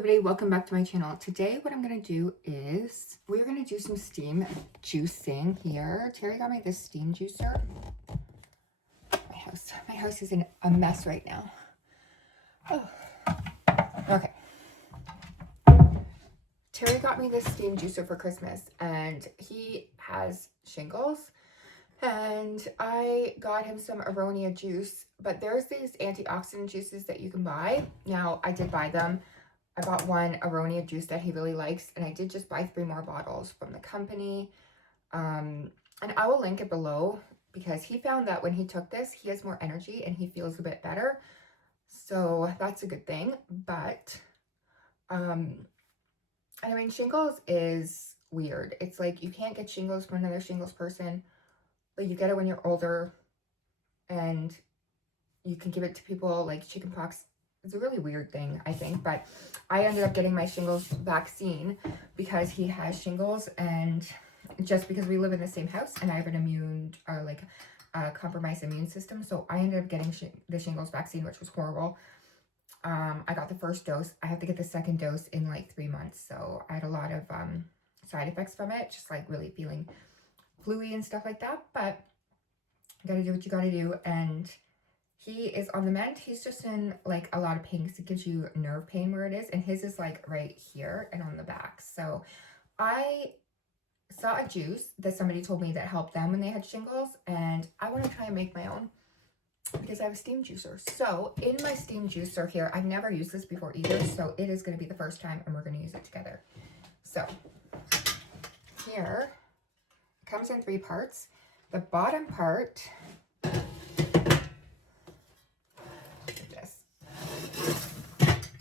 everybody, welcome back to my channel. Today what I'm going to do is we're going to do some steam juicing here. Terry got me this steam juicer. My house is in a mess right now. Oh. Okay. Terry got me this steam juicer for Christmas and he has shingles. And I got him some aronia juice, but there's these antioxidant juices that you can buy. Now, I did buy them. I bought one aronia juice that he really likes, and I did just buy 3 more bottles from the company. And I will link it below because he found that when he took this, he has more energy and he feels a bit better. So that's a good thing. But, and I mean, shingles is weird. It's like you can't get shingles from another shingles person. But you get it when you're older and you can give it to people like chickenpox. It's a really weird thing, I think. But I ended up getting my shingles vaccine because he has shingles, and just because we live in the same house and I have an compromised immune system. So I ended up getting the shingles vaccine, which was horrible. I got the first dose. I have to get the second dose in like 3 months. So I had a lot of side effects from it, just like really feeling fluey and stuff like that, but you gotta do what you gotta do. And he is on the mend. He's just in like a lot of pain because it gives you nerve pain where it is, and his is like right here and on the back. So I saw a juice that somebody told me that helped them when they had shingles, and I want to try and make my own because I have a steam juicer. So in my steam juicer here, I've never used this before either, so it is going to be the first time and we're going to use it together. So here comes in 3 parts. The bottom part, this.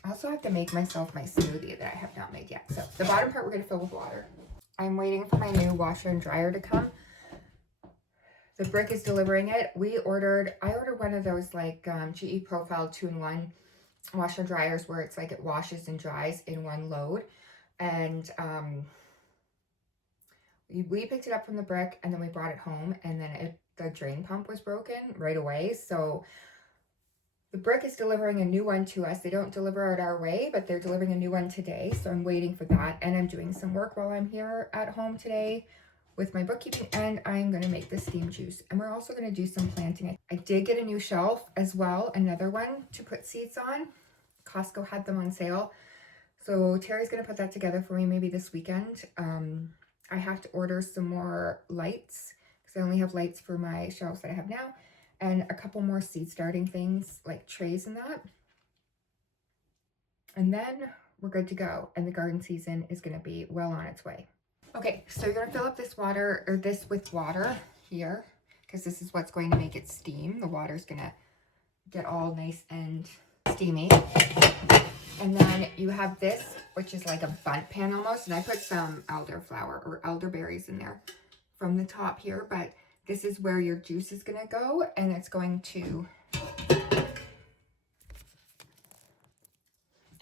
I also have to make myself my smoothie that I have not made yet. So the bottom part we're going to fill with water. I'm waiting for my new washer and dryer to come. The brick is delivering it. I ordered one of those like GE Profile 2-in-1 washer dryers where it's like it washes and dries in one load. And we picked it up from the brick and then we brought it home, and then the drain pump was broken right away. So the brick is delivering a new one to us. They don't deliver it our way, but they're delivering a new one today. So I'm waiting for that. And I'm doing some work while I'm here at home today with my bookkeeping, and I'm going to make the steam juice. And we're also going to do some planting. I did get a new shelf as well, another one to put seeds on. Costco had them on sale. So Terry's going to put that together for me maybe this weekend. I have to order some more lights because I only have lights for my shelves that I have now, and a couple more seed starting things like trays and that. And then we're good to go. And the garden season is going to be well on its way. Okay, so you're going to fill up this with water here because this is what's going to make it steam. The water's going to get all nice and steamy. And then you have this, which is like a bundt pan almost. And I put some elderflower or elderberries in there from the top here. But this is where your juice is going to go. And it's going to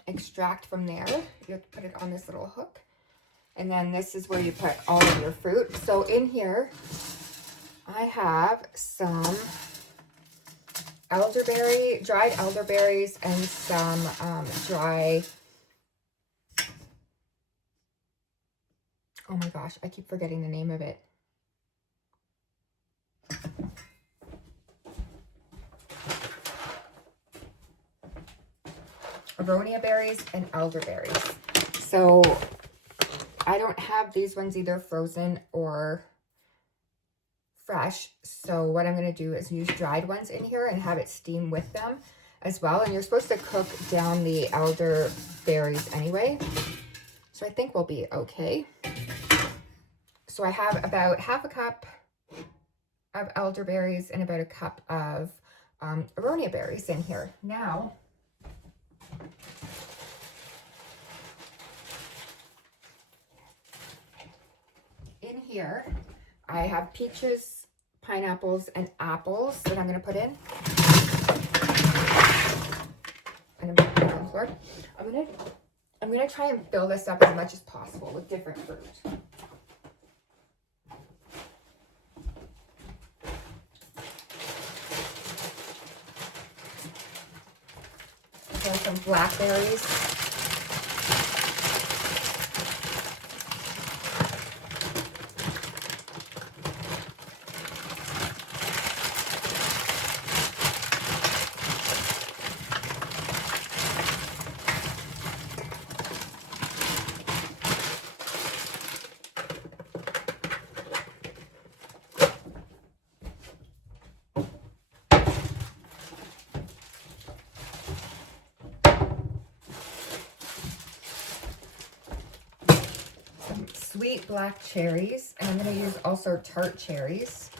extract from there. You have to put it on this little hook. And then this is where you put all of your fruit. So in here, I have some dried elderberries, and some dry, oh my gosh, I keep forgetting the name of it. Aronia berries and elderberries. So I don't have these ones either frozen or fresh, so what I'm going to do is use dried ones in here and have it steam with them as well. And you're supposed to cook down the elderberries anyway, so I think we'll be okay. So I have about half a cup of elderberries and about a cup of aronia berries in here. Now in here I have peaches, pineapples, and apples that I'm going to put in. And I'm going to put it on the floor. I'm going to try and fill this up as much as possible with different fruit. So some blackberries. sweet black cherries, and I'm going to use also tart cherries.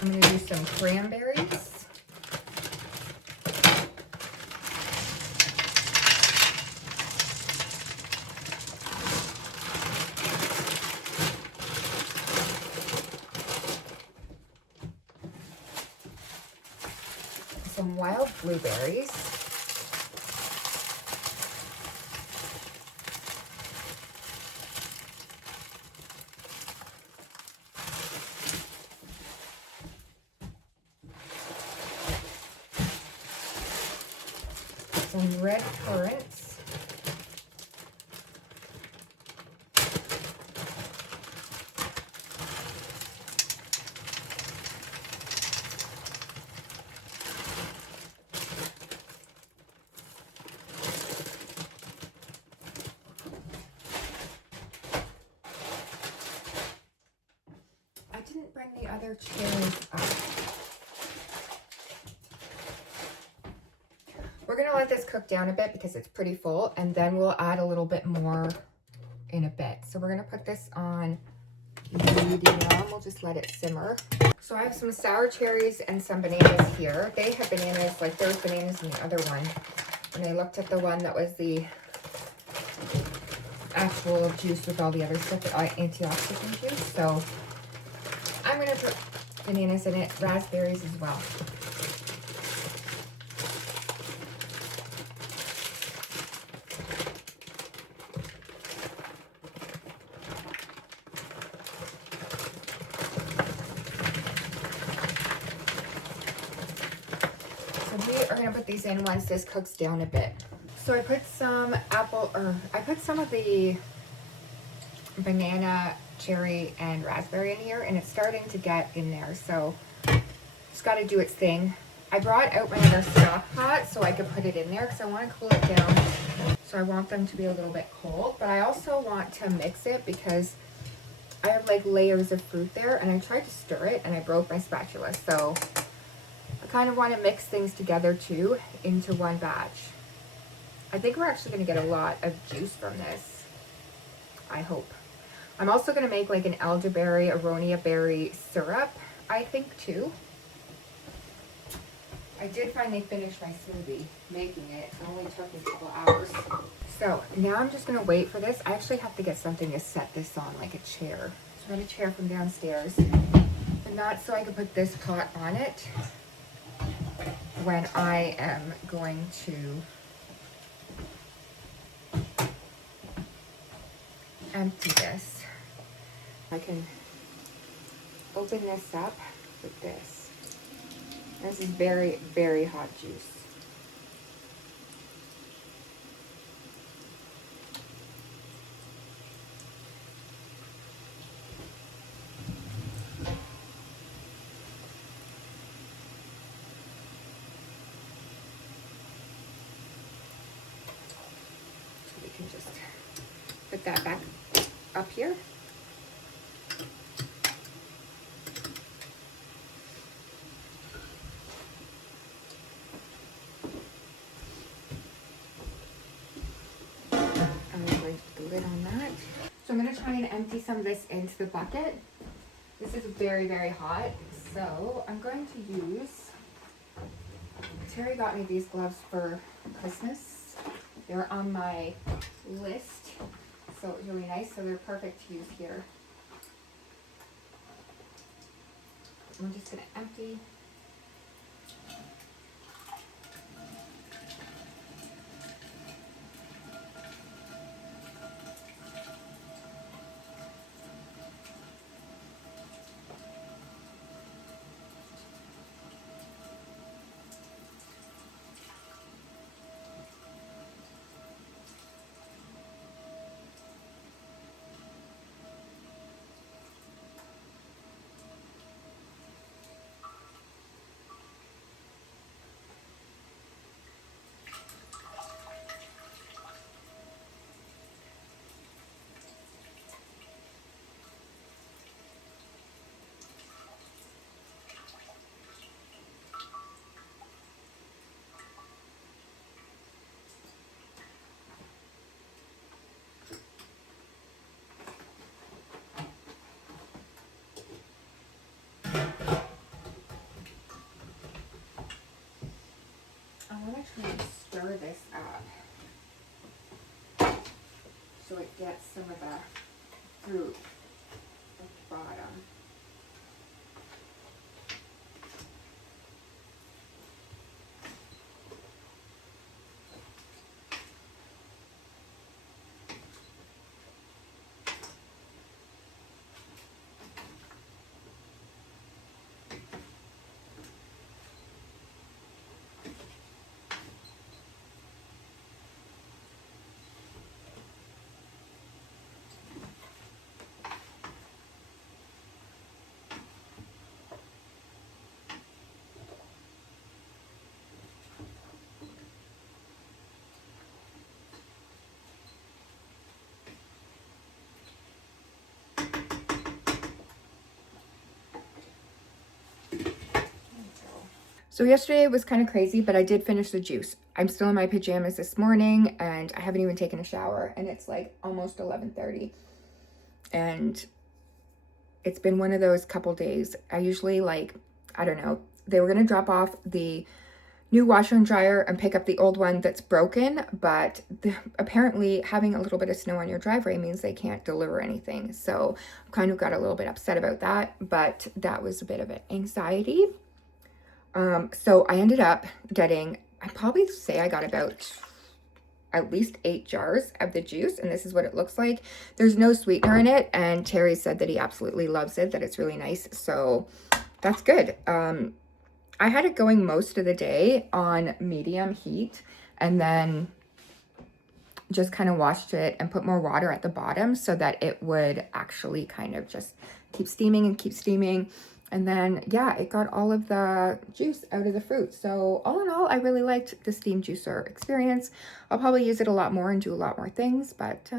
I'm going to do some cranberries. Some wild blueberries. Some red currants. I didn't bring the other cherries up. We're going to let this cook down a bit because it's pretty full, and then we'll add a little bit more in a bit. So we're going to put this on medium. We'll just let it simmer. So I have some sour cherries and some bananas here. They have bananas, like there's bananas in the other one. And I looked at the one that was the actual juice with all the other stuff, the antioxidant juice. So I'm going to put bananas in it, raspberries as well. We are going to put these in once this cooks down a bit. So I put some I put some of the banana, cherry, and raspberry in here, and it's starting to get in there. So it's got to do its thing. I brought out my other stock pot so I could put it in there because I want to cool it down. So I want them to be a little bit cold, but I also want to mix it because I have like layers of fruit there, and I tried to stir it and I broke my spatula. So I kind of want to mix things together too into one batch. I think we're actually going to get a lot of juice from this. I hope. I'm also going to make like an elderberry, aronia berry syrup, I think too. I did finally finish my smoothie making it. It only took me a couple hours. So now I'm just going to wait for this. I actually have to get something to set this on, like a chair. So I got a chair from downstairs. And that's so I can put this pot on it when I am going to empty this. I can open this up with this. This is very, very hot juice. So we can just put that back up here. I'm going to put the lid on that. So I'm going to try and empty some of this into the bucket. This is very, very hot. So I'm going to use, Terry got me these gloves for Christmas. They're on my list. So it's really nice. So they're perfect to use here. I'm just going to empty. stir this up so it gets some of the fruit at the bottom. So yesterday was kind of crazy, but I did finish the juice. I'm still in my pajamas this morning and I haven't even taken a shower, and it's like almost 11:30. And it's been one of those couple days. I usually, like, I don't know, they were going to drop off the new washer and dryer and pick up the old one that's broken, but apparently having a little bit of snow on your driveway means they can't deliver anything. So I kind of got a little bit upset about that, but that was a bit of an anxiety. So I ended up getting, I probably say I got about at least 8 jars of the juice, and this is what it looks like. There's no sweetener in it, and Terry said that he absolutely loves it, that it's really nice, so that's good. I had it going most of the day on medium heat, and then just kind of washed it and put more water at the bottom so that it would actually kind of just keep steaming and keep steaming. And then, yeah, it got all of the juice out of the fruit. So all in all, I really liked the steam juicer experience. I'll probably use it a lot more and do a lot more things, but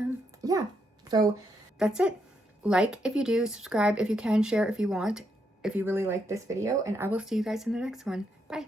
yeah, so that's it. Like if you do, subscribe if you can, share if you want, if you really like this video, and I will see you guys in the next one. Bye.